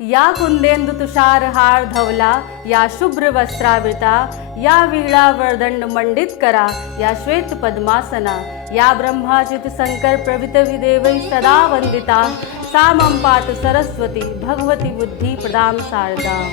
या कुंदेन्दु तुषारहार धवला, या शुभ्र वस्त्रावृता, या वीणा वरदंड मंडित करा, या श्वेत पद्मासना, या ब्रह्माच्युत शंकर प्रभृति देवै सदा वंदिता, सा मम पातु सरस्वती भगवती बुद्धि प्रदाम शारदाम।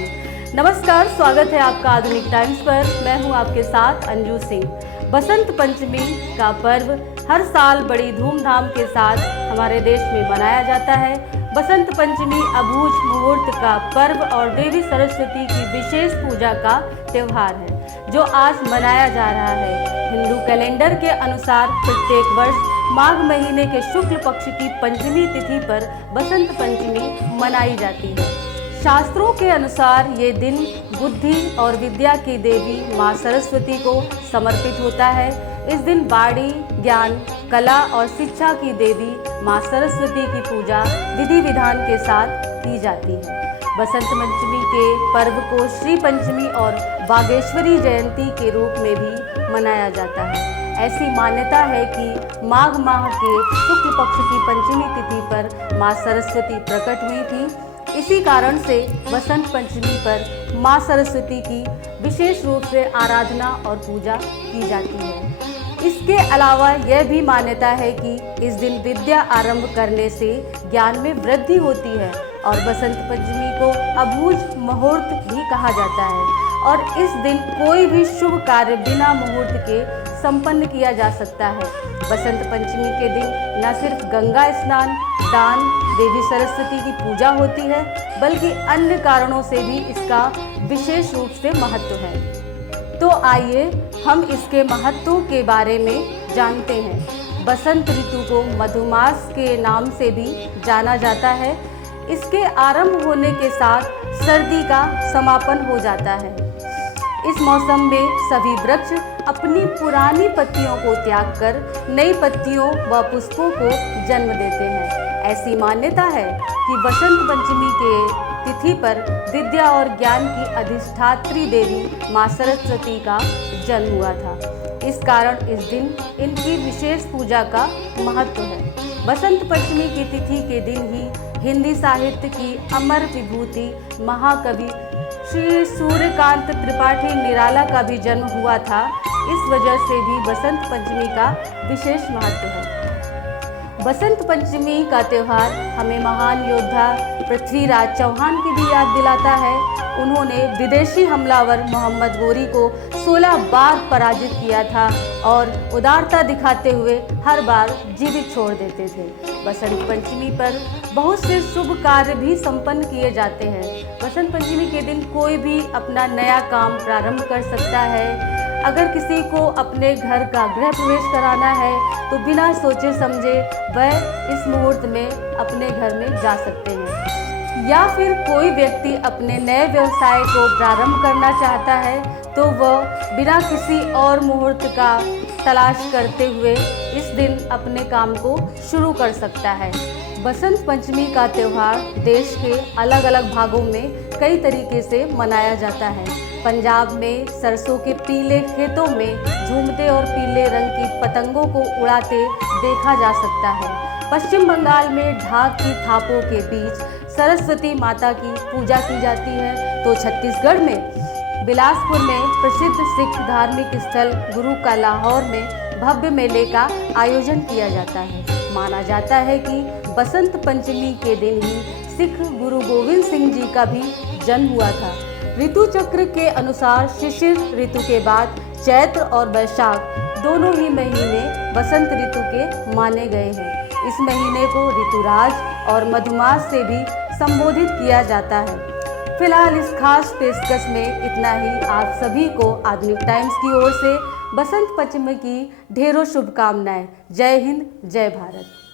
नमस्कार, स्वागत है आपका आधुनिक टाइम्स पर। मैं हूं आपके साथ अंजू सिंह। बसंत पंचमी का पर्व हर साल बड़ी धूमधाम के साथ हमारे देश में मनाया जाता है। बसंत पंचमी अबूझ मुहूर्त का पर्व और देवी सरस्वती की विशेष पूजा का त्यौहार है, जो आज मनाया जा रहा है। हिंदू कैलेंडर के अनुसार प्रत्येक वर्ष माघ महीने के शुक्ल पक्ष की पंचमी तिथि पर बसंत पंचमी मनाई जाती है। शास्त्रों के अनुसार ये दिन बुद्धि और विद्या की देवी माँ सरस्वती को समर्पित होता है। इस दिन वाणी, ज्ञान, कला और शिक्षा की देवी माँ सरस्वती की पूजा विधि विधान के साथ की जाती है। बसंत पंचमी के पर्व को श्री पंचमी और बागेश्वरी जयंती के रूप में भी मनाया जाता है। ऐसी मान्यता है कि माघ माह के शुक्ल पक्ष की पंचमी तिथि पर माँ सरस्वती प्रकट हुई थी। इसी कारण से बसंत पंचमी पर माँ सरस्वती की विशेष रूप से आराधना और पूजा की जाती है। इसके अलावा यह भी मान्यता है कि इस दिन विद्या आरंभ करने से ज्ञान में वृद्धि होती है और बसंत पंचमी को अबूझ मुहूर्त भी कहा जाता है। और इस दिन कोई भी शुभ कार्य बिना मुहूर्त के संपन्न किया जा सकता है। बसंत पंचमी के दिन न सिर्फ गंगा स्नान, दान, देवी सरस्वती की पूजा होती है, बल्कि अन्य कारणों से भी इसका विशेष रूप से महत्व है। तो आइए हम इसके महत्व के बारे में जानते हैं। बसंत ऋतु को मधुमास के नाम से भी जाना जाता है। इसके आरंभ होने के साथ सर्दी का समापन हो जाता है। इस मौसम में सभी वृक्ष अपनी पुरानी पत्तियों को त्याग कर नई पत्तियों व पुष्पों को जन्म देते हैं। ऐसी मान्यता है कि बसंत पंचमी के तिथि पर विद्या और ज्ञान की अधिष्ठात्री देवी माँ सरस्वती का जन्म हुआ था। इस कारण इस दिन इनकी विशेष पूजा का महत्व है। बसंत पंचमी की तिथि के दिन ही हिंदी साहित्य की अमर विभूति महाकवि श्री सूर्यकांत त्रिपाठी निराला का भी जन्म हुआ था। इस वजह से भी बसंत पंचमी का विशेष महत्व है। बसंत पंचमी का त्यौहार हमें महान योद्धा पृथ्वीराज चौहान की भी याद दिलाता है। उन्होंने विदेशी हमलावर मोहम्मद गोरी को 16 बार पराजित किया था और उदारता दिखाते हुए हर बार जीवित छोड़ देते थे। बसंत पंचमी पर बहुत से शुभ कार्य भी संपन्न किए जाते हैं। बसंत पंचमी के दिन कोई भी अपना नया काम प्रारंभ कर सकता है। अगर किसी को अपने घर का गृह प्रवेश कराना है तो बिना सोचे समझे वह इस मुहूर्त में अपने घर में जा सकते हैं। या फिर कोई व्यक्ति अपने नए व्यवसाय को प्रारंभ करना चाहता है तो वह बिना किसी और मुहूर्त का तलाश करते हुए इस दिन अपने काम को शुरू कर सकता है। बसंत पंचमी का त्यौहार देश के अलग अलग भागों में कई तरीके से मनाया जाता है। पंजाब में सरसों के पीले खेतों में झूमते और पीले रंग की पतंगों को उड़ाते देखा जा सकता है। पश्चिम बंगाल में ढाक की थापों के बीच सरस्वती माता की पूजा की जाती है। तो छत्तीसगढ़ में बिलासपुर में प्रसिद्ध सिख धार्मिक स्थल गुरु का लाहौर में भव्य मेले का आयोजन किया जाता है। माना जाता है कि बसंत पंचमी के दिन ही सिख गुरु गोविंद सिंह जी का भी जन्म हुआ था। ऋतु चक्र के अनुसार शिशिर ऋतु के बाद चैत्र और वैशाख दोनों ही महीने बसंत ऋतु के माने गए हैं। इस महीने को ऋतुराज और मधुमास से भी संबोधित किया जाता है। फिलहाल इस खास पेशकश में इतना ही। आप सभी को आधुनिक टाइम्स की ओर से बसंत पंचमी की ढेरों शुभकामनाएं। जय हिंद, जय भारत।